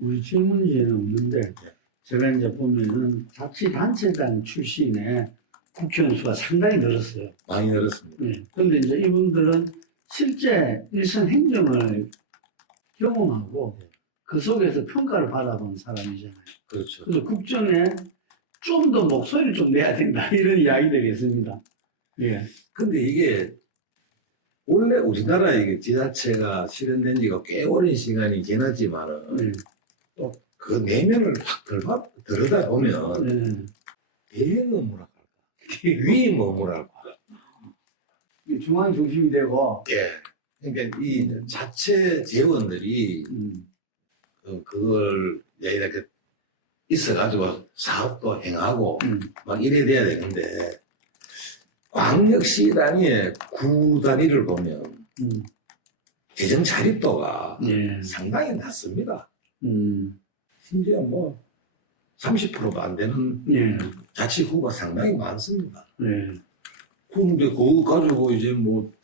우리 질문지에는 없는데, 제가 이제 보면은 자치단체장 출신의 국회의원 수가 상당히 늘었어요. 많이 늘었습니다. 네. 그런데 이제 이분들은 실제 일선 행정을 경험하고 그 속에서 평가를 받아본 사람이잖아요. 그렇죠. 그래서 국정에 좀 더 목소리를 좀 내야 된다. 이런 이야기들이 있습니다. 예. 근데 이게 원래 우리나라 이게 지자체가 실현된 지가 꽤 오랜 시간이 지났지만은 네. 또 그 내면을 확 들여다 보면 네. 대는 뭐랄까 위 뭐랄까 중앙 중심이 되고, 예. 그러니까 이 자체 재원들이 그걸 이렇게 있어가지고 사업도 행하고 막 이래 돼야 되는데 광역시 단위의 구 단위를 보면 재정 자립도가 예. 상당히 낮습니다. 심지어 뭐 30%도 안 되는 예. 자치구가 상당히 많습니다. 예. 근데 그거 가지고 이제 뭐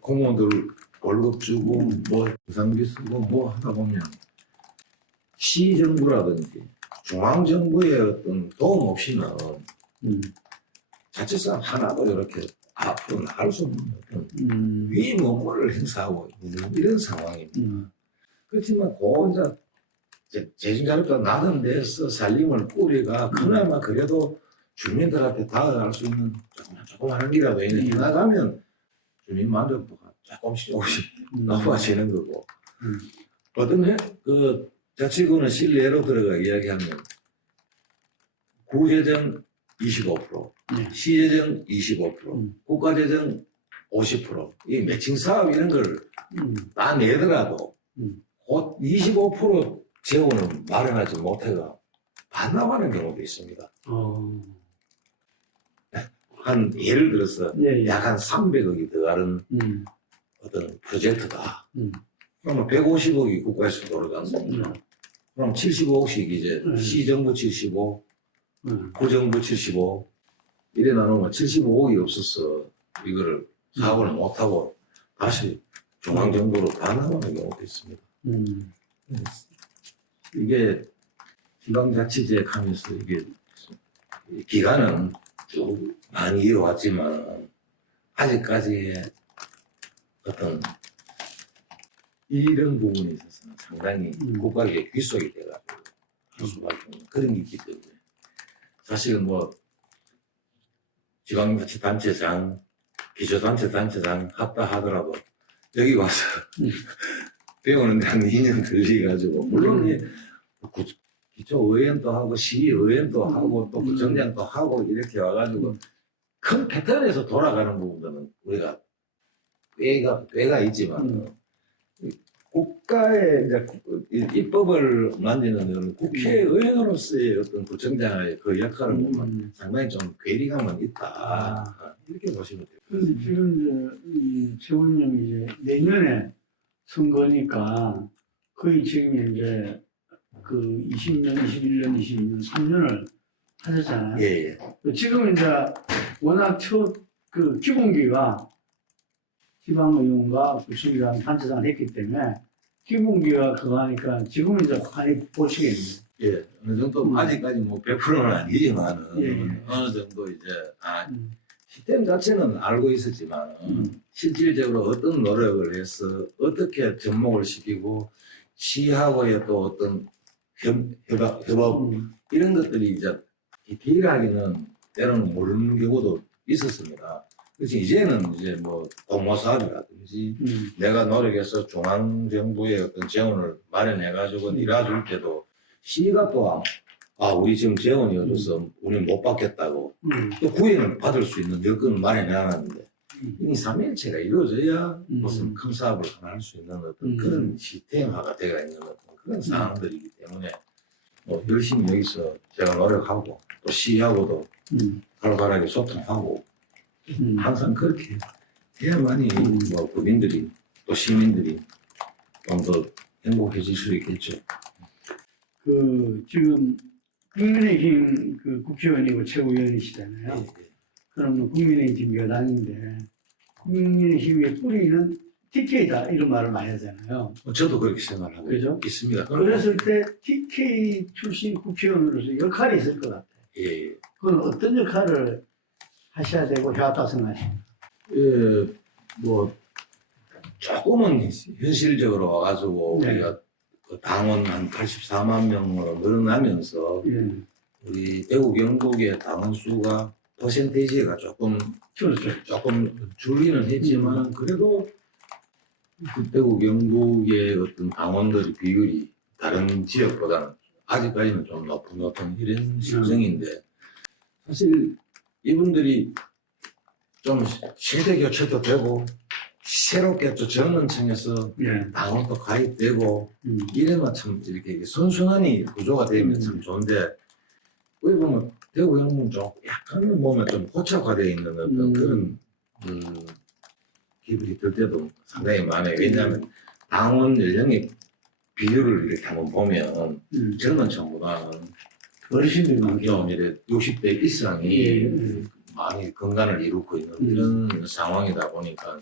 공무원들 월급 주고 뭐 부상비 쓰고 뭐 하다 보면 시정부라든지 중앙정부의 어떤 도움 없이는 자치사 하나도 이렇게 앞으로 나갈 수 없는 어떤 위임업무를 행사하고 있는 이런 상황입니다. 그렇지만 그 이제 재정자료가 낮은 데서 살림을 꾸리가 그나마 그래도 주민들한테 다가갈 수 있는 조그마한 일이라도 해나가면 주민 만족도가 조금씩 높아지는 거고 어떤 그 자치구는 실례로 들어가 이야기하면 구재정 25%, 네. 시재정 25%, 국가재정 50%, 이 매칭 사업 이런 걸 다 내더라도 곧 25% 재원을 마련하지 못해가 반납하는 경우도 있습니다. 한 예를 들어서 예. 약 한 300억이 들어가는 어떤 프로젝트다. 그러면 150억이 국가에서 돌아지 않습니까? 그럼 75억씩 이제 시정부 75, 구정부 75 이래 나누면 75억이 없어서 이거를 사업을 못하고 다시 중앙정부로 반납하는 경우도 있습니다. 이게 지방자치제 하면서 이게 기간은 좀 많이 이어왔지만 아직까지의 어떤 이런 부분에 있어서는 상당히 국가에 귀속이 돼가지고 할 수밖에 없는 그런 게 있기 때문에 사실은 뭐 지방자치단체장, 기초단체단체장 했다 하더라도 여기 와서 배우는데 한 2년 걸리가지고 물론 기초의원도 하고 시의원도 하고 또 구청장도 하고 이렇게 와가지고 큰 패턴에서 돌아가는 부분들은 우리가 꾀가 있지만 국가의 이제 입법을 만드는 국회의원으로서의 어떤 구청장의 그 역할을 보면 상당히 좀 괴리감은 있다. 이렇게 보시면 돼요. 그런데 지금 이제 이 최원영이 이제 내년에 선거니까 거의 지금 이제 그 20년, 21년, 22년, 3년을 하셨잖아요. 예. 지금 이제 워낙 그 기본기가 지방의원과 구청장 단체장을 했기 때문에 기본기가 그거 하니까 지금 이제 많이 보시겠네요. 예. 어느 정도 아직까지 뭐 100%는 아니지만 어느 정도 이제 시스템 자체는 알고 있었지만 실질적으로 어떤 노력을 해서 어떻게 접목을 시키고 시하고의 또 어떤 협업 이런 것들이 이제 디테일하게는 때로는 모르는 경우도 있었습니다. 그래서 이제는 이제 뭐 공모사업이라든지 내가 노력해서 중앙정부의 어떤 재원을 마련해가지고 일해줄 때도 시가 또 우리 지금 재원이 없어서 우리는 못 받겠다고 또 구애를 받을 수 있는 여건을 마련해놨는데 이미 삼일체가 이루어져야 무슨 큰 사업을 하나 할 수 있는 어떤 그런 시스템화가 되어 있는 어떤 그런 상황들이기 때문에 뭐 열심히 여기서 제가 노력하고 또 시하고도 활발하게 소통하고 항상 그렇게 해야만이 뭐 국민들이 또 시민들이 좀 더 행복해질 수 있겠죠. 그 지금 국민의힘 그 국회의원이고 최고위원이시잖아요. 그러면 국민의힘 여당인데 국민의힘의 뿌리는 TK다 이런 말을 많이 하잖아요. 저도 그렇게 생각하고 그죠? 있습니다. 그랬을 때 TK 출신 국회의원으로서 역할이 있을 것 같아요. 예, 그건 어떤 역할을 하셔야 되고 해왔다고 생각하십니까? 예, 뭐 조금은 현실적으로 와가지고 네. 우리가 그 당원 한 84만 명으로 늘어나면서 예. 우리 대구 경북의 당원 수가 퍼센테이지가 조금 그렇죠. 줄기는 했지만 그래도 그 대구 경북의 어떤 당원들의 비율이 다른 지역보다는 아직까지는 좀 높은 이런 실정인데 사실 이분들이 좀 세대 교체도 되고 새롭게 또 젊은 층에서 예. 당원도 가입되고 이래만 참 이렇게 선순환이 구조가 되면 참 좋은데 거기 보면 대구 경북은 좀 약간은 보면 좀 고착화되어 있는 어떤 그런 기분이 들 때도 상당히 많아요. 왜냐하면 당원 연령의 비율을 이렇게 한번 보면 젊은 층보다는 어르신들이 많죠. 좀 이래 60대 이상이 많이 건강을 이루고 있는 이런 상황이다 보니까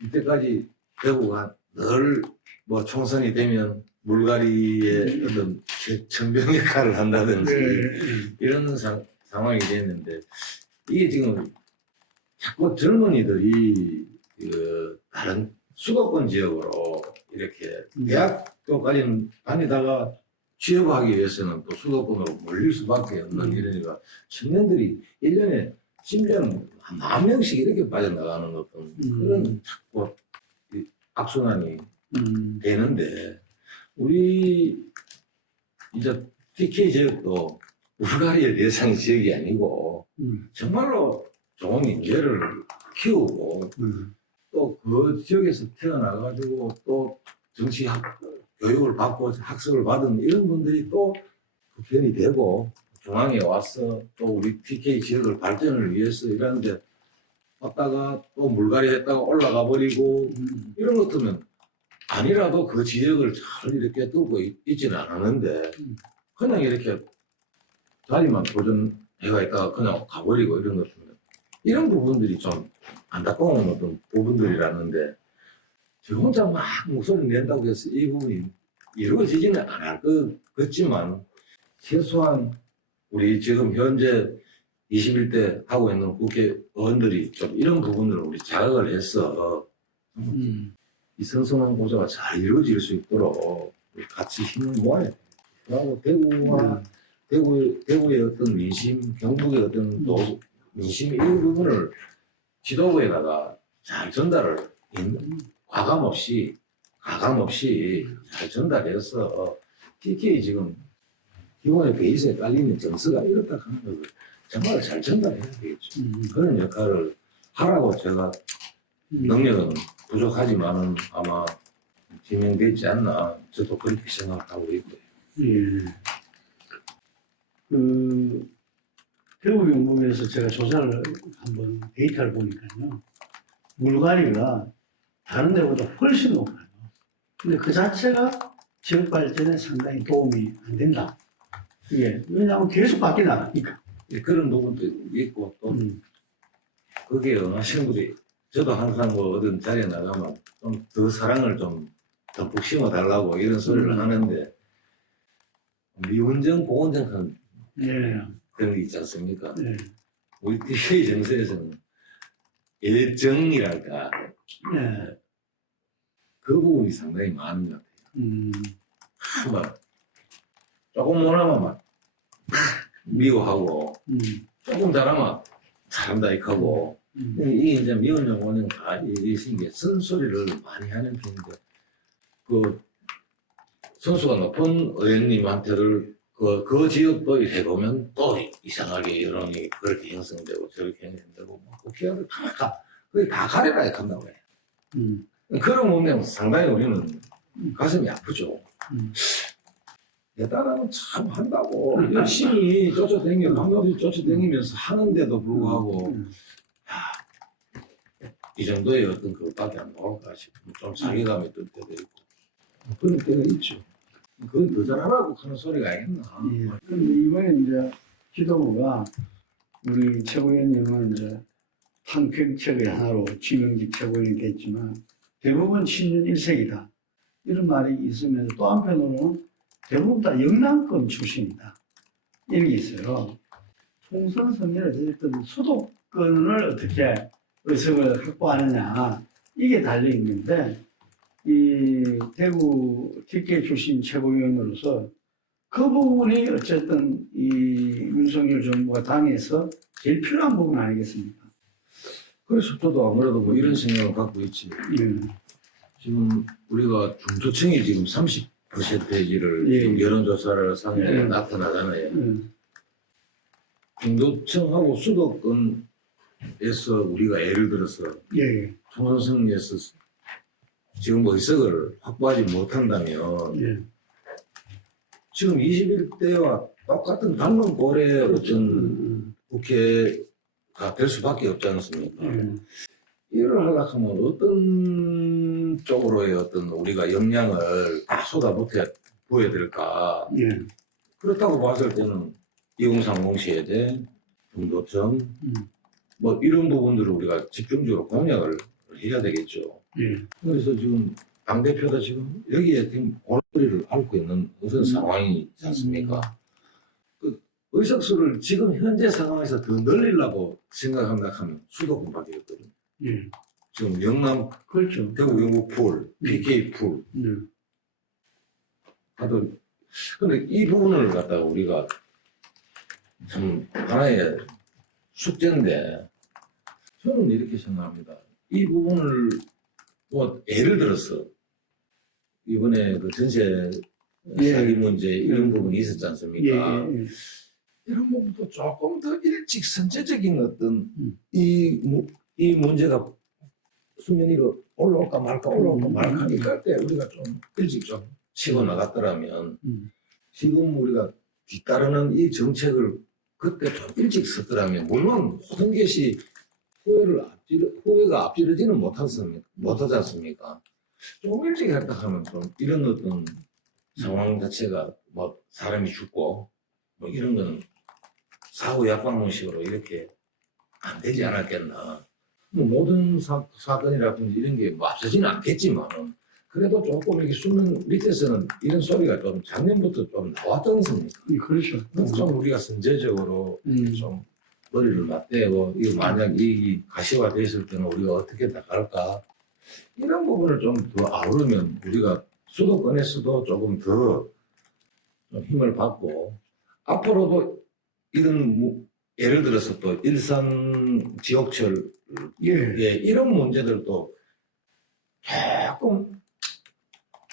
이때까지 대구가 늘 뭐 총선이 되면 물갈이의 어떤 청병 역할을 한다든지 이런 상황이 됐는데 이게 지금 자꾸 젊은이들이 그 다른 수도권 지역으로 이렇게 대학교까지는 다니다가 취업하기 위해서는 또 수도권으로 몰릴 수밖에 없는 이러니까 청년들이 1년에 심지어는 한 10,000명씩 이렇게 빠져나가는 어떤 그런 자꾸 악순환이 되는데 우리 이제 TK 지역도 불가리의 대상 지역이 아니고 정말로 좋은 인재를 키우고 또 그 지역에서 태어나가지고 또 정치 교육을 받고 학습을 받은 이런 분들이 또 국회의원이 되고 중앙에 와서 또 우리 TK 지역을 발전을 위해서 이러는데 왔다가 또 물갈이 했다가 올라가 버리고 이런 것들은 아니라도 그 지역을 잘 이렇게 뚫고 있지는 않았는데 그냥 이렇게 자리만 도전해가 있다가 그냥 가버리고 이런 것들은 이런 부분들이 좀 안타까운 어떤 부분들이라는데 저 혼자 막 목소리 낸다고 해서 이 부분이 이루어지지는 않을 것 같지만 최소한 우리 지금 현재 21대 하고 있는 국회의원들이 좀 이런 부분을 우리 자각을 해서 이 선선한 고조가 잘 이루어질 수 있도록 우리 같이 힘을 모아야 돼요. 그리고 대구의 어떤 민심, 경북의 어떤 민심 이런 부분을 지도부에다가 잘 전달을 가감 없이 잘 전달해서 TK 지금 기본의 베이스에 깔리는 정서가 이렇다 하는 것을 정말 잘 전달해야 되겠죠. 그런 역할을 하라고 제가 능력은 부족하지만은 아마 지명되지 않나 저도 그렇게 생각하고 있고요. 예. 그 대구 경북에서 제가 조사를 한번 데이터를 보니까요, 물갈이가 다른 데보다 훨씬 높아요. 근데 그 자체가 지역 발전에 상당히 도움이 안 된다. 이게 왜냐하면 계속 바뀌어 나가니까. 그런 부분도 있고 또 거기에 응하시는 분들이 저도 항상 뭐 어떤 자리에 나가면 좀 더 사랑을 좀 듬뿍 심어달라고 이런 소리를 하는데 미운정, 고운정 하는 그런 게 있지 않습니까? 우리 TK 정서에서는 애정이랄까 그 부분이 상당히 많은 것 같아요. 막 조금 못하면 막 미워하고 조금 잘하면 잘한다 이하고 이게 이제 미운 영혼은 다 이신 게 쓴소리를 많이 하는 편인데 그 선수가 높은 의원님한테를 그 지역도 해보면 또 이상하게 여론이 그렇게 형성되고 저렇게 형성되고 국회의원을 거의 다 가려라 이렇게 한다고 해요. 그런 보면 상당히 우리는 가슴이 아프죠. 대단하면 참 한다고 열심히 쫓아다니면서 한가지 쫓아다니면서 하는데도 불구하고 이 정도의 어떤 그것밖에 안 나올까 싶으면 좀 자괴감이 들 때도 있고 그런 때가 있죠. 그건 더 잘하라고 하는 소리가 아니겠나. 그런데 이번에 이제 지도부가 우리 최고위원님은 이제 상평책의 하나로 지명직 최고인이 됐지만 대부분 친윤 일색이다. 이런 말이 있으면서 또 한편으로는 대부분 다 영남권 출신이다. 이런 게 있어요. 총선 승리를 어쨌든 수도권을 어떻게 의석을 확보하느냐 이게 달려 있는데 이 대구 TK 출신 최고위원으로서 그 부분이 어쨌든 이 윤석열 정부가 당에서 제일 필요한 부분 아니겠습니까? 그래서 저도 아무래도 뭐 이런 생각을 갖고 있지. 예. 지금 우리가 중도층이 지금 30%를 예. 지금 여론조사를 상에 예. 나타나잖아요. 예. 중도층하고 수도권에서 우리가 예를 들어서 예. 총선 승리에서 지금 의석을 확보하지 못한다면 예. 지금 21대와 똑같은 닮은 꼴의 어떤 국회가 될 수밖에 없지 않습니까? 예. 이를 하려고 하면 어떤 쪽으로의 어떤 우리가 역량을 다 쏟아부어 보여야 될까? 예. 그렇다고 봤을 때는 2030 세대, 중도층, 음. 뭐 이런 부분들을 우리가 집중적으로 공략을 해야 되겠죠. 예. 그래서 지금 당대표도 지금 여기에 지금 골머리를 앓고 있는 그런 상황이지 않습니까? 그 의석수를 지금 현재 상황에서 더 늘리려고 생각한다 하면 수도권밖에 없거든요. 예. 지금 영남, 그렇죠. 대구 영국 풀, PK 풀 예. 하던 근데 이 부분을 갖다가 우리가 참 하나의 숙제인데 저는 이렇게 생각합니다. 이 부분을 뭐 예를 들어서 이번에 그 전세 예. 사기 문제 이런 부분이 있었지 않습니까? 예. 예. 이런 부분도 조금 더 일찍 선제적인 어떤 음. 이 문제가 수면 위로 올라올까 말까 하니까 때 우리가 좀 일찍 좀 치고 나갔더라면 지금 우리가 뒤따르는 이 정책을 그때 좀 일찍 썼더라면 물론 모든 것이 후회가 앞지르지는 못하지 않습니까? 좀 일찍 했다 하면 좀 이런 어떤 상황 자체가 뭐 사람이 죽고 뭐 이런 거는 사후 약방식으로 이렇게 안 되지 않았겠나. 뭐 모든 사건이라든지 이런 게 뭐 앞서지는 않겠지만 그래도 조금 이렇게 수면 밑에서는 이런 소리가 좀 작년부터 좀 나왔지 않습니까? 그렇죠. 그래서 좀 우리가 선제적으로 좀 머리를 맞대고 이거 만약 이 가시화됐을 때는 우리가 어떻게 나갈까 이런 부분을 좀 더 아우르면 우리가 수도권에서도 조금 더 좀 힘을 받고 앞으로도 이런 예를 들어서 또 일산 지옥철 예. 예, 이런 문제들도 조금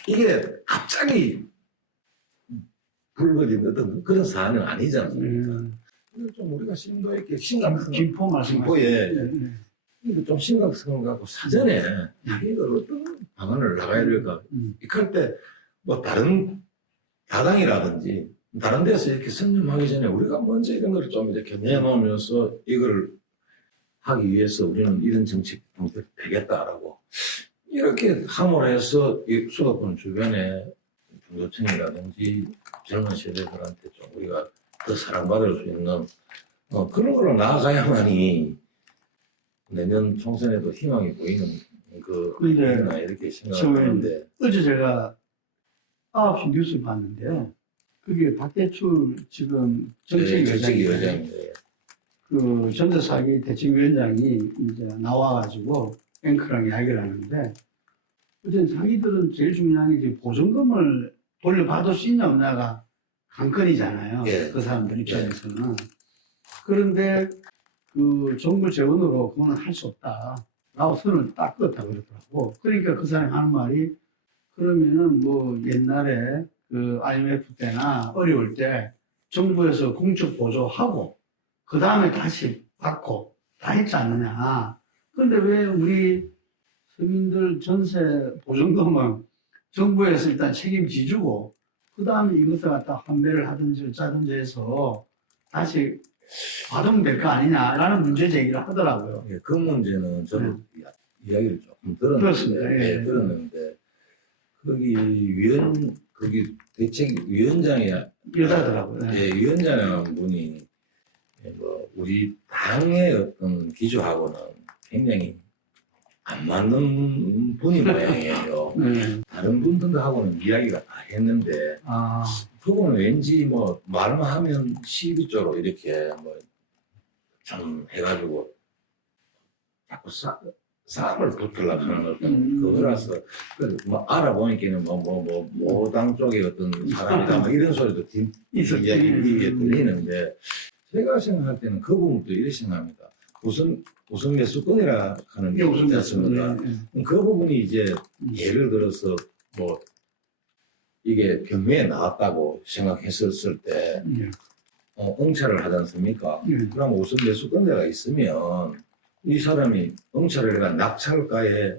이게 갑자기 불거진 어떤 그런 사안은 아니지 않습니까? 좀 우리가 심도 있게 심각성, 김포 말씀하시죠. 예. 이거 좀 심각성을 갖고 사전에 이걸 어떤 방안을 나가야 될까? 이럴 때 뭐 다른 야당이라든지 다른 데서 이렇게 선점하기 전에 우리가 먼저 이런 걸 좀 이렇게 내놓으면서 이걸 하기 위해서 우리는 이런 정책 방법을 되겠다라고 이렇게 함으로 해서 이 수도권 주변에 중도층이라든지 젊은 세대들한테 좀 우리가 더 사랑받을 수 있는 그런 걸로 나아가야만이 내년 총선에도 희망이 보이는 이제 이렇게 생각하는데 어제 제가 9시 뉴스 봤는데요. 그게 박대출 지금 정책위원장인데 그 전세사기 대책위원장이 이제 나와가지고 앵커랑 이야기를 하는데 어쨌든 자기들은 제일 중요한 게 이제 보증금을 돌려받을 수 있냐 없냐가 관건이잖아요. 예. 그 사람들 입장에서는. 그런데 그 정부 재원으로 그거는 할 수 없다. 라고 선을 딱 그었다고 그러더라고. 그러니까 그 사람이 하는 말이 그러면은 뭐 옛날에 그 IMF 때나 어려울 때 정부에서 공적 보조하고 그 다음에 다시 받고 다 했지 않느냐. 그런데 왜 우리 서민들 전세 보증금은 정부에서 일단 책임지주고 그 다음에 이것을 갖다 환배를 하든지 어쩌든지 해서 다시 받으면 될 거 아니냐라는 문제 제기를 하더라고요. 예, 그 문제는 저도 이야기를 조금 그렇습니다. 예. 들었는데 거기 대책위원장이 여자더라고요. 예, 위원장 분이 뭐 우리 당의 어떤 기조하고는 굉장히 안 맞는 분이 모양이에요. 네. 다른 분들하고는 이야기가 다 했는데 아, 그분은 왠지 뭐 말만 하면 시비 쪽으로 이렇게 뭐 좀 해가지고 자꾸 싸움을 붙으려고 하는 어떤 그거라서 뭐 알아보니까는 모당 쪽의 어떤 사람이다 뭐 이런 소리도 이야기 이게 들리는데 제가 생각할 때는 그 부분도 이렇게 생각합니다. 우선 매수권이라 하는 게 우선 있지 않습니까? 네. 그 부분이 이제 예를 들어서 뭐 이게 경매에 나왔다고 생각했었을 때 네. 응찰을 하지 않습니까? 네. 그럼 우선 매수권자가 있으면 이 사람이 응찰을 해가 낙찰가에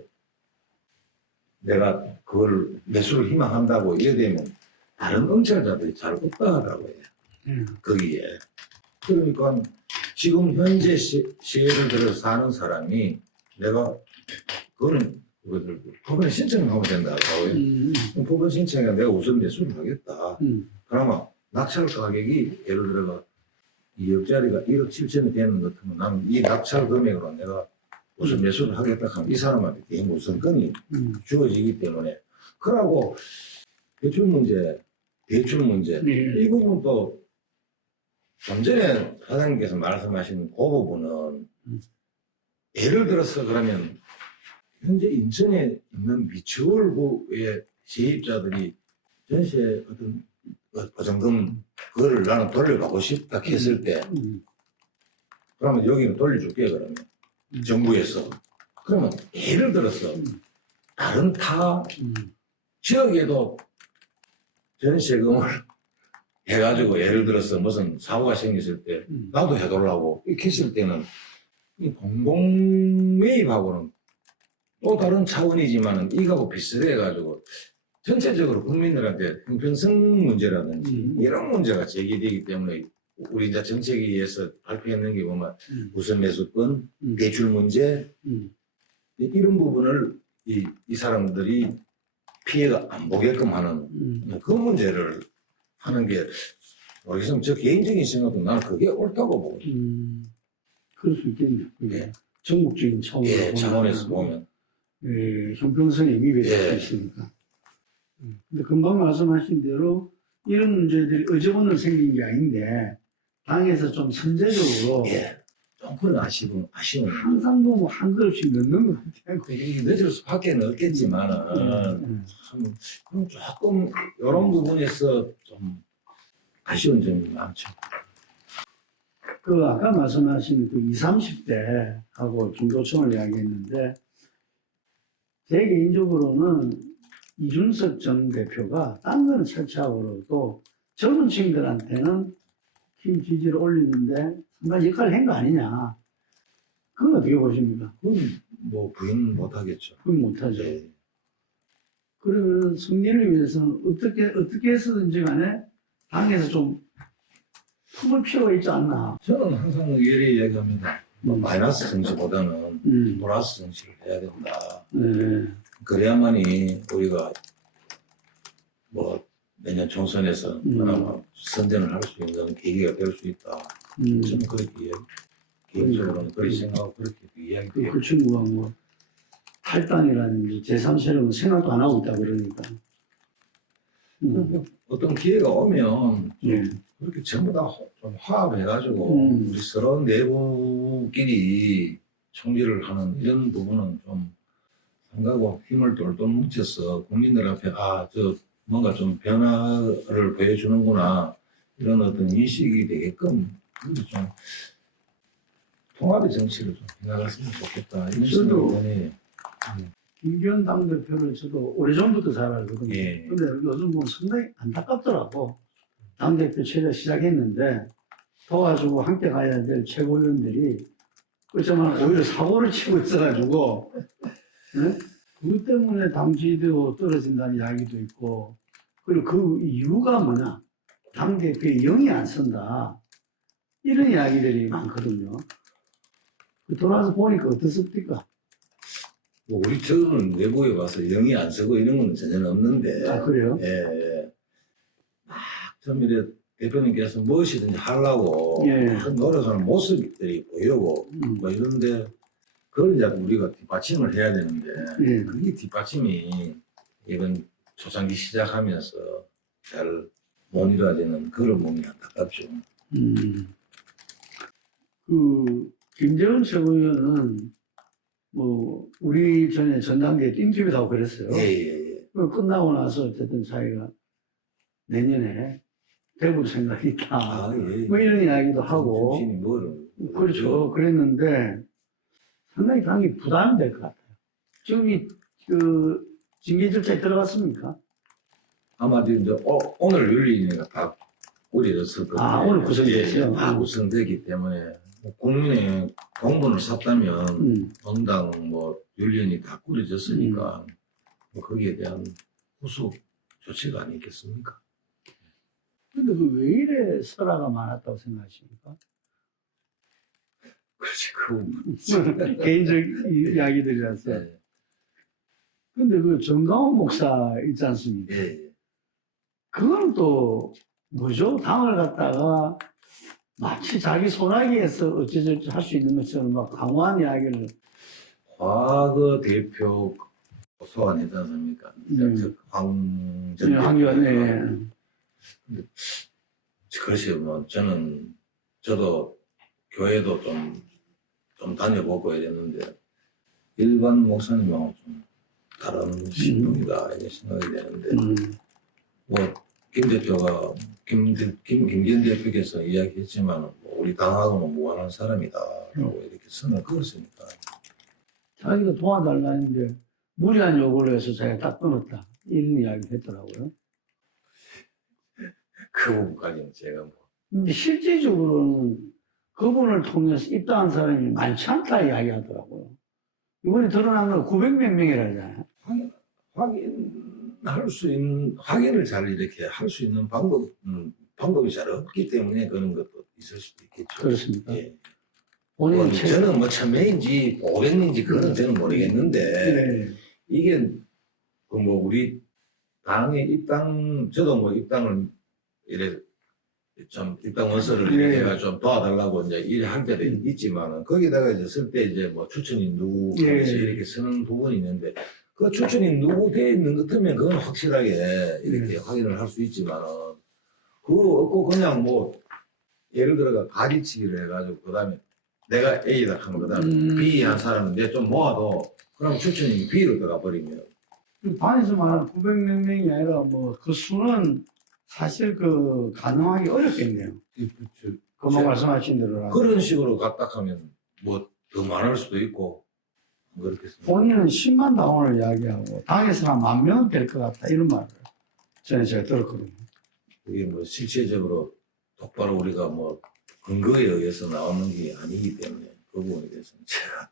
내가 그걸 매수를 희망한다고 이래 되면 다른 응찰자들이 잘 없다 하더라고요. 거기에. 그러니까 지금 현재 시에를 들어 사는 사람이 내가 그거는 법원 신청을 하면 된다고. 법원 신청에 내가 우선 매수를 하겠다. 그러면 낙찰 가격이 예를 들어가 2억짜리가 1억 7천이 되는 것 같으면 나는 이 낙찰 금액으로 내가 우선 매수를 하겠다 하면 이 사람한테 개인 우선권이 주어지기 때문에 그러고 대출 문제 네. 이 부분도 좀 전에 사장님께서 말씀하신 그 부분은 예를 들어서 그러면 현재 인천에 있는 미추홀구의 세입자들이 전세 어떤 보증금 그거를 나는 돌려가고 싶다 했을 때 그러면 여기는 돌려줄게 그러면 정부에서 그러면 예를 들어서 다른 타 지역에도 전세금을 해가지고 예를 들어서 무슨 사고가 생겼을 때 나도 해달라고 이렇게 했을 때는 이 공동매입하고는 또 다른 차원이지만은 이거하고 비슷해가지고 전체적으로 국민들한테 형평성 문제라든지 이런 문제가 제기되기 때문에 우리 이제 정책위에서 발표했는 게 보면 우선 매수권, 대출 문제 이런 부분을 이 사람들이 피해가 안 보게끔 하는 그 문제를 하는 게 모르겠으면 저 개인적인 생각도 나는 그게 옳다고 보거든요. 그럴 수 있겠네요. 그게 예. 전국적인 차원으로 예, 차원에서 보면. 예, 형평성에 미배되어 예. 있으니까. 근데 금방 말씀하신 대로 이런 문제들이 어제오늘 생긴 게 아닌데 당에서 좀 선제적으로 예. 좀 그런 아쉬운. 항상 뭐 한 걸음씩 넣는 것 같아요. 이게 늦을 수밖에 없겠지만은 참 조금 이런 부분에서 좀 아쉬운 점이 많죠. 그 아까 말씀하신 그 20, 30대하고 중도층을 이야기했는데 제 개인적으로는 이준석 전 대표가 딴 거는 철저하고도 젊은 층들한테는 힘 지지를 올리는데 상당히 역할을 한 거 아니냐. 그건 어떻게 보십니까? 그건 뭐 부인 못하겠죠. 그건 못하죠. 예. 그러면 승리를 위해서는 어떻게 해서든지 간에 당에서 좀 품을 필요가 있지 않나. 저는 항상 의뢰 이야기합니다. 뭐 마이너스 정치보다는 플러스 정치를 해야 된다. 네. 그래야만이 우리가 뭐 내년 총선에서 그나마 선전을 할 수 있는 계기가 될 수 있다. 저는 그렇게 개인적으로는 그렇게 생각하고 그렇게 이야기해요. 그 친구가 뭐 탈당이라든지 제3세력은 생각도 안 하고 있다 그러니까. 어떤 기회가 오면 예. 그렇게 전부 다 좀 화합해가지고 우리 서로 내부끼리 총질을 하는 이런 부분은 좀 생각하고 힘을 똘똘 뭉쳐서 국민들 앞에 저 뭔가 좀 변화를 보여주는구나 이런 어떤 인식이 되게끔 좀 통합의 정치를 좀 해나갔으면 좋겠다 이런 생각을 해요. 김기현 당대표를 저도 오래전부터 잘 알거든요. 예. 근데 요즘 보면 상당히 안타깝더라고. 당대표 체제 시작했는데 도와주고 함께 가야 될 최고위원들이 그렇지만 오히려 사고를 치고 있어가지고 네? 그 때문에 당 지지도 떨어진다는 이야기도 있고 그리고 그 이유가 뭐냐 당대표에 영이 안 선다 이런 이야기들이 많거든요. 돌아와서 보니까 어떻습니까? 뭐 우리 저는 내부에 와서 영이 안 서고 이런 건 전혀 없는데. 아 그래요? 예. 막 좀 이래 대표님께서 무엇이든지 하려고 예. 막 노력하는 모습들이 보이고 뭐 이런데 그걸 이제 우리가 뒷받침을 해야 되는데, 예. 그게 뒷받침이 이번 초창기 시작하면서 잘 못 이루어지는 그런 몸이 안타깝죠. 김재원 최고위원은 뭐 우리 전에 전당대회 인터뷰도 하고 그랬어요. 예. 그 끝나고 나서 어쨌든 자기가 내년에 대구 생각이 있다. 예. 뭐 이런 이야기도 하고. 정신이 뭐를. 그렇죠. 그랬는데 상당히 당이 부담이 될 것 같아요. 지금 그 징계 절차에 들어갔습니까? 아마 지금 오늘 윤리위가 다 꾸려졌을 거예요. 아, 오늘 구성됐어요? 다 구성되기 때문에 국민의 공분을 샀다면 정당 뭐 윤리위원이 다 꾸려졌으니까 뭐 거기에 대한 후속 조치가 아니겠습니까? 근데 그 왜 이래 설화가 많았다고 생각하십니까? 그렇지, 개인적 이야기들이라서. 예. 근데 그 정강원 목사 있지 않습니까? 예. 그건 또 뭐죠? 당을 갖다가 마치 자기 손아귀에서 어찌저찌 할 수 있는 것처럼 막 강화한 이야기를. 과거 대표 소환했지 않습니까? 황전 황교안, 네. 글쎄요, 뭐, 저도 교회도 좀 다녀보고 이랬는데, 일반 목사님하고 좀 다른 신동이다, 이렇게 생각이 되는데, 뭐, 김기현 대표께서 이야기했지만, 뭐 우리 당하고는 무관한 사람이다라고 이렇게 선을 그었으니까. 자기가 도와달라 했는데 무리한 요구를 해서 자기가 딱 끊었다. 이런 이야기 했더라고요. 그 부분까지는 제가 뭐. 근데 실질적으로는 그분을 통해서 입당한 사람이 많지 않다 이야기하더라고요. 이번에 드러난 건 900몇 명이라잖아요. 확인을 잘 이렇게 할 수 있는 방법이 잘 없기 때문에 그런 것도 있을 수도 있겠죠. 그렇습니까? 예. 본인은 저는 뭐 1000명인지 500명인지 그건 저는 모르겠는데, 네. 이게, 그 뭐, 우리 당의 저도 뭐 입당을, 이래, 좀, 입당 원서를 이렇게 네. 해가 좀 도와달라고 이제 일할 때도 있지만은, 거기다가 이제 쓸 때 이제 뭐 추천인 누구, 하면서 네. 이렇게 쓰는 부분이 있는데, 그 추천인 누구 돼 있는 것 같으면 그건 확실하게 이렇게 확인을 할 수 있지만은, 그거 없고 그냥 뭐, 예를 들어가 가지치기를 해가지고, 그 다음에 내가 A다 하면 그 다음에 B 한 사람은 내 좀 모아도, 그럼 추천이 B로 들어가 버리면. 반에서 말하는 900몇 명이 아니라 뭐 그 수는 사실 그 가능하기 어렵겠네요. 그만 말씀하신 대로. 그런 식으로 갖다 하면 뭐 더 많을 수도 있고, 그렇겠습니다. 본인은 10만 당원을 이야기하고 당에서 한 10,000명 될 것 같다 이런 말을 전에 제가 들었거든요. 그게 뭐 실체적으로 똑바로 우리가 뭐 근거에 의해서 나오는 게 아니기 때문에 그 부분에 대해서는 제가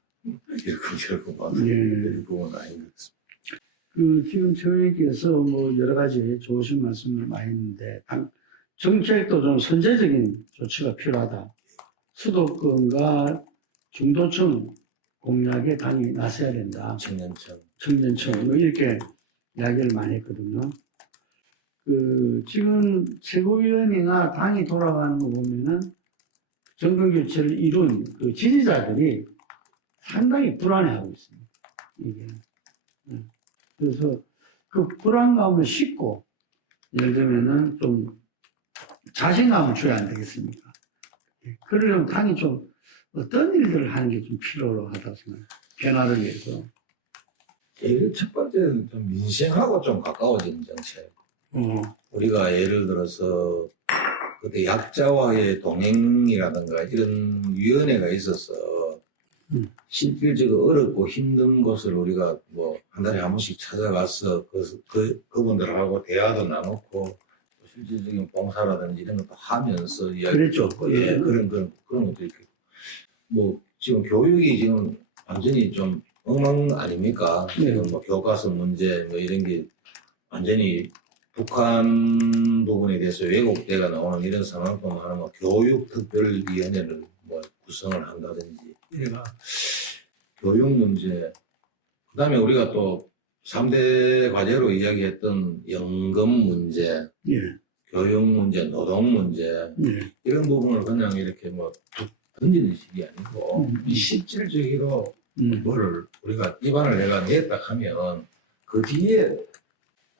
이렇게 말씀드릴 부분은 아닌 것 같습니다. 지금 저희께서 뭐 여러 가지 좋으신 말씀을 많이 했는데 정책도 좀 선제적인 조치가 필요하다. 수도권과 중도층 공략에 당이 나서야 된다. 청년층 뭐 이렇게 이야기를 많이 했거든요. 지금 최고위원이나 당이 돌아가는 거 보면은 정권교체를 이룬 그 지지자들이 상당히 불안해하고 있습니다. 이게. 그래서 그 불안감을 싣고 예를 들면은 좀 자신감을 줘야 안 되겠습니까? 그러려면 당이 좀 어떤 일들을 하는 게 좀 필요하다고 생각해요. 변화를 위해서. 제일 첫 번째는 좀 민생하고 좀 가까워진 정책. 우리가 예를 들어서 그때 약자와의 동행이라든가 이런 위원회가 있어서 실질적으로 어렵고 힘든 곳을 우리가 뭐 한 달에 한 번씩 찾아가서 그분들하고 대화도 나누고 실질적인 봉사라든지 이런 것도 하면서 그랬죠. 예, 그런 것도 있고 뭐 지금 교육이 지금 완전히 좀 엉망 아닙니까? 지금 뭐 교과서 문제 뭐 이런 게 완전히 북한 부분에 대해서 왜곡돼가 나오는 이런 상황뿐만 아니라 뭐 교육특별위원회를 뭐 구성을 한다든지 이래가 교육 문제 그 다음에 우리가 또 3대 과제로 이야기했던 연금 문제 교육 문제, 노동 문제 이런 부분을 그냥 이렇게 뭐 툭 던지는 식이 아니고 실질적으로 뭐를 우리가 입안을 내가 냈다 하면 그 뒤에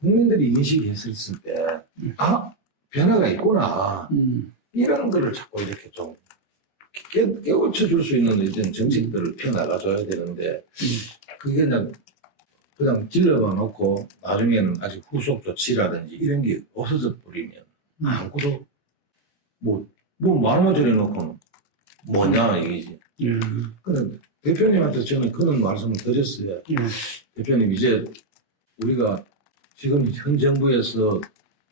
국민들이 인식했을 때 변화가 있구나 이런 거를 자꾸 이렇게 좀 깨우쳐 줄 수 있는 이런 정책들을 펴나가줘야 되는데 그게 그냥 질러봐 놓고 나중에는 아직 후속 조치라든지 이런 게 없어져 버리면 아무것도 뭐 말만 전해놓고는 뭐냐 이거지. 그래 대표님한테 저는 그런 말씀을 드렸어요. 대표님 이제 우리가 지금 현 정부에서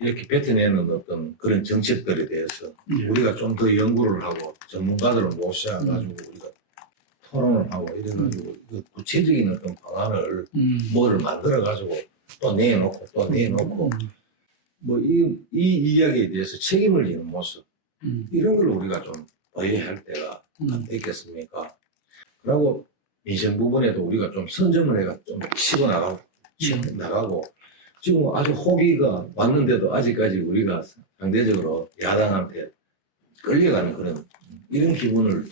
이렇게 뱉어내는 어떤 그런 정책들에 대해서 우리가 좀 더 연구를 하고 전문가들을 모셔가지고 우리가 토론을 하고 이래가지고 그 구체적인 어떤 방안을 뭐를 만들어가지고 또 내놓고 또 내놓고 뭐 이 이야기에 대해서 책임을 지는 모습 이런 걸 우리가 좀 보여야 할 때가 있겠습니까? 그리고 민생 부분에도 우리가 좀 선점을 해가 좀 치고 나가고 지금 아주 호기가 왔는데도 아직까지 우리가 상대적으로 야당한테 끌려가는 그런 이런 기분을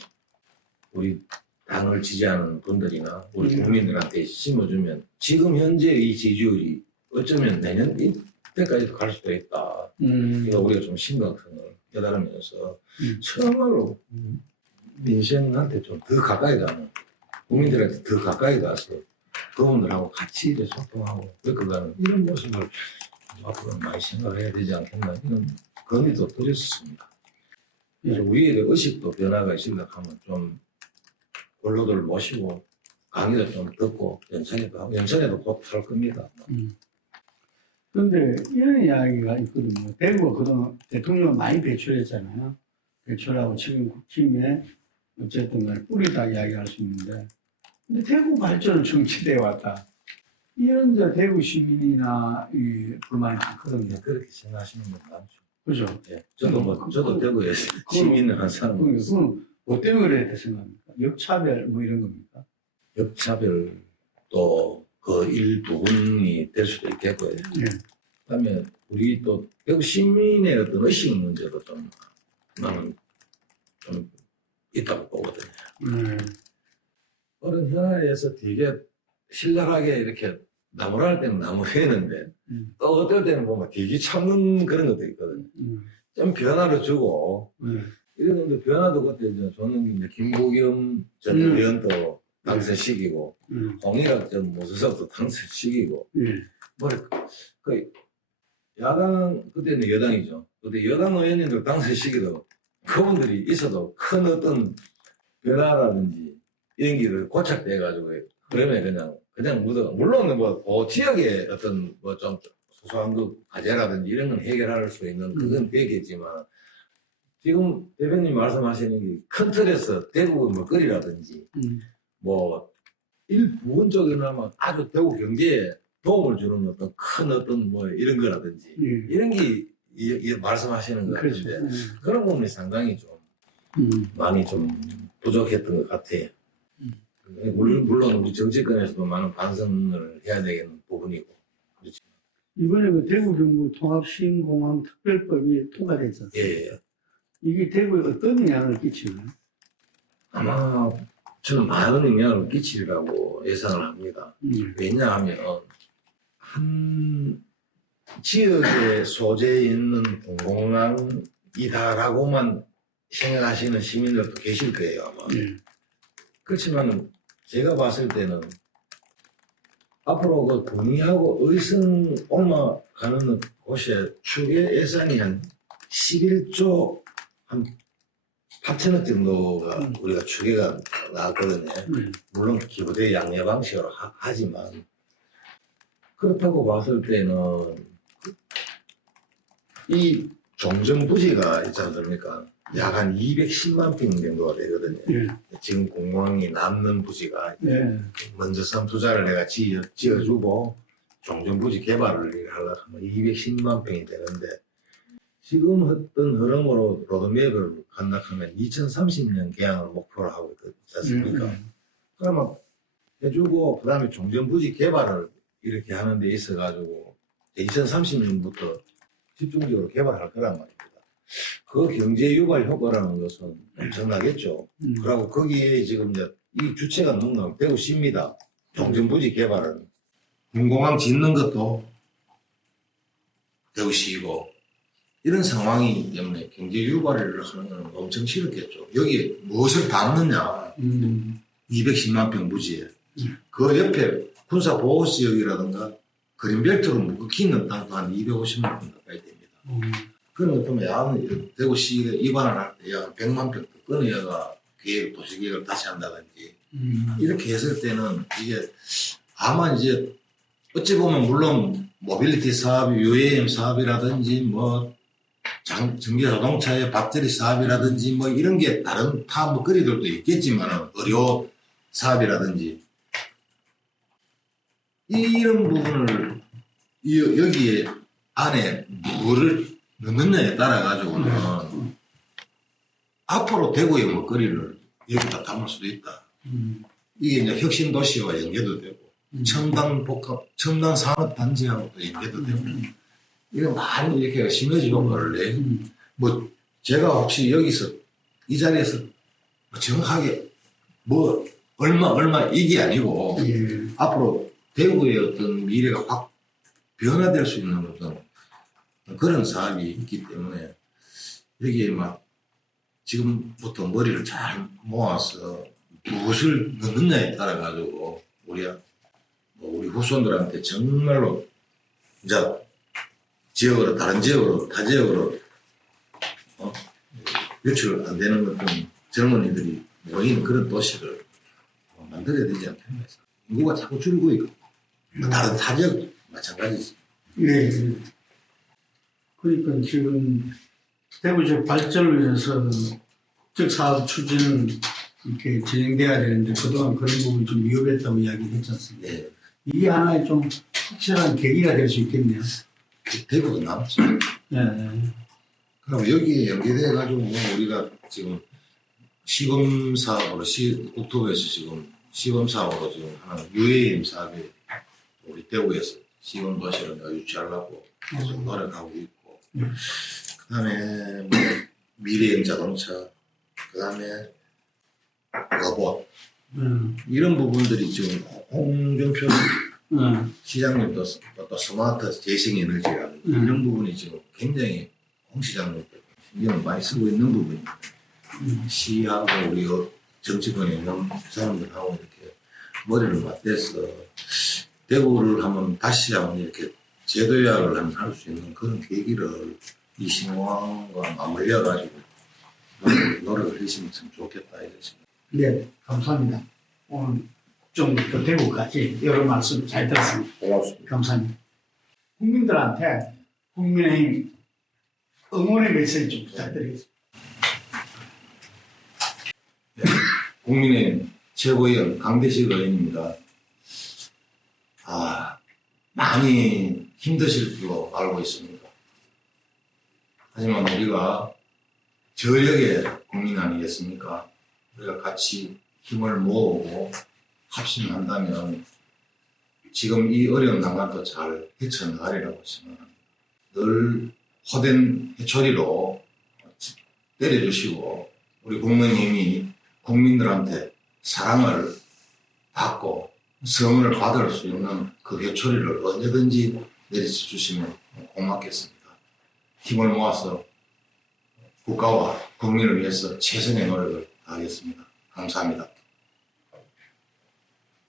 우리 당을 지지하는 분들이나 우리 국민들한테 심어주면 지금 현재 이 지지율이 어쩌면 내년 이때까지도 갈 수도 있다. 이거 우리가 좀 심각성을 깨달으면서 정말로 민생한테 좀 더 가까이 가는 국민들한테 더 가까이 가서 그분들하고 같이 이제 소통하고 겪어가는 이런 모습을 앞으로 많이 생각해야 되지 않겠나 이런 건의도 드렸습니다. 그래서 우리에게 의식도 변화가 있으려 하면 좀 언론들을 모시고 강의도 좀 듣고 연찬에도 곧 할 겁니다. 그런데 이런 이야기가 있거든요. 대구가 그동안 대통령을 많이 배출했잖아요. 배출하고 지금 국힘에 어쨌든 간에 뿌리다 이야기할 수 있는데 근데 대구 발전은 정치되어 왔다. 이런 저 대구 시민이나 이 불만이 많거든요. 그렇게 생각하시는 분 많죠. 그죠? 예. 저도 대구에 시민을 한 사람은 그건 뭐 때문에 그랬다 생각합니까? 역차별 뭐 이런 겁니까? 역차별도 그 일부분이 될 수도 있겠고요. 그다음에 우리 또 대구 시민의 어떤 의식 문제도 좀 나는 좀 있다고 보거든요. 어른 현안에서 되게 신랄하게 이렇게 나무라 할 때는 나무 회는데 또 어떨 때는 보면 되게 참는 그런 것도 있거든요. 좀 변화를 주고 이러는데 변화도 그때 이제 저는 김부겸 전 의원도 당선시키고 홍일학 전 모수석도 당선시키고 그 야당 그때는 여당이죠. 그때 여당 의원님들 당선시키도 그분들이 있어도 큰 어떤 변화라든지 이런 게 고착돼가지고 그러면 그냥 묻어. 물론 그 지역의 어떤 좀 소소한 그 과제라든지 이런 건 해결할 수 있는 그건 되겠지만 지금 대표님 말씀하시는 게 큰 틀에서 대구 먹거리라든지 뭐 일부분적이나마 아주 대구 경제에 도움을 주는 어떤 큰 어떤 뭐 이런 거라든지 이런 게 말씀하시는 것 같은데 그런 부분이 상당히 좀 많이 좀 부족했던 것 같아요. 물론 우리 정치권에서도 많은 반성을 해야 되는 부분이고 그렇지만 이번에 그 대구 경북 통합시민공항 특별법이 통과됐지 않습니까? 이게 대구에 어떤 영향을 끼치나요? 아마 저는 많은 영향을 끼치리라고 예상을 합니다. 왜냐하면 한 지역에 소재에 있는 공공항이다라고만 생각하시는 시민들도 계실 거예요 아마. 그렇지만 제가 봤을 때는 앞으로 그 동의하고 의성 옮아가는 곳에 추계 예산이 한 11조 한 8천억 정도가 우리가 추계가 나왔거든요. 물론 기부대 양해 방식으로 하지만 그렇다고 봤을 때는 이 종전부지가 있지 않습니까? 약 한 210만 평 정도가 되거든요. 지금 공항이 남는 부지가 먼저 선 투자를 내가 지어주고 종전부지 개발을 하려고 하면 210만 평이 되는데 지금 어떤 흐름으로 로드맵을 간다하면 2030년 개항을 목표로 하고 있지 않습니까? 그러면 해주고 그다음에 종전부지 개발을 이렇게 하는 데 있어가지고 2030년부터 집중적으로 개발할 거란 말입니다. 그 경제 유발 효과라는 것은 엄청나겠죠. 그리고 거기에 지금 이제 이 주체가 누군가 대구시입니다. 종전부지 개발은 군공항 짓는 것도 대구시이고 이런 상황이기 때문에 경제 유발을 하는 건 엄청 싫었겠죠. 여기에 무엇을 담느냐. 210만 평 부지에. 그 옆에 군사보호지역이라든가 그린벨트로 묶이는 땅도 한 250만 평 가까이 됩니다. 그런 것 때문에 대구시가 입안을 할 때 약 100만 평 끊어야가 도시계획을 다시 한다든지 이렇게 했을 때는 이게 아마 이제 어찌 보면 물론 모빌리티 사업, UAM 사업이라든지 뭐 전기자동차의 배터리 사업이라든지 뭐 이런 게 다른 타 먹거리들도 있겠지만 의료 사업이라든지 이런 부분을 여기에 안에 뭐를 넣느냐에 따라 가지고는 앞으로 대구의 먹거리를 여기다 담을 수도 있다. 이게 이제 혁신 도시와 연계도 되고 첨단 복합, 첨단 산업 단지하고도 연계도 되고 이런 많이 이렇게 시너지 효과를 내. 뭐 제가 혹시 여기서 이 자리에서 정확하게 뭐 얼마 이게 아니고 앞으로 대구의 어떤 미래가 확 변화될 수 있는 어떤 그런 사업이 있기 때문에 여기에 막 지금부터 머리를 잘 모아서 무엇을 넣느냐에 따라 가지고 우리 후손들한테 정말로 이제 지역으로 다른 지역으로 타 지역으로 유출 안 되는 어떤 젊은이들이 모이는 그런 도시를 만들어야 되지 않겠나. 인구가 자꾸 줄고 있고 다른 타 지역 마찬가지지. 예. 그러니까 지금 대구 지역 발전을 위해서 적 사업 추진은 이렇게 진행돼야 되는데 그동안 그런 부분이 좀 위협했다고 이야기를 했지 않습니까? 네. 이게 하나의 좀 확실한 계기가 될 수 있겠네요. 대구가 남죠. 네. 그럼 여기에 연계돼 가지고 우리가 지금 시범 사업으로 국토부에서 지금 시범 사업으로 지금 하는 UAM 사업이 우리 대구에서 시범 도시를 유치하려고 계속 노력하고 있고, 그다음에 뭐 미래형 자동차, 그다음에 로봇 이런 부분들이 지금 홍준표 시장님도 또 스마트 재생에너지라는 이런 부분이 지금 굉장히 홍 시장님도 신경을 많이 쓰고 있는 부분입니다. 시하고 우리 정치권에 있는 사람들하고 이렇게 머리를 맞대서 대구를 한번 다시 한번 이렇게 제도화를 할 수 있는 그런 계기를 이 신호와 맞물려 가지고 노력을 해주시면 좋겠다 이러십니다. 네, 감사합니다. 오늘 좀 더 대구까지 여러 말씀 잘 들었습니다. 고맙습니다. 감사합니다. 국민들한테 국민의힘 응원의 메시지 좀 부탁드리겠습니다. 네, 국민의힘 최고위원 강대식 의원입니다. 많이 힘드실 줄로 알고 있습니다. 하지만 우리가 저력의 국민 아니겠습니까? 우리가 같이 힘을 모으고 합심한다면 지금 이 어려운 난관도 잘 헤쳐나가리라고 생각합니다. 늘 호된 해초리로 때려주시고 우리 국민의힘이 국민들한테 사랑을 받고 성원을 받을 수 있는 그 회초리를 언제든지 내려주시면 고맙겠습니다. 힘을 모아서 국가와 국민을 위해서 최선의 노력을 다하겠습니다. 감사합니다.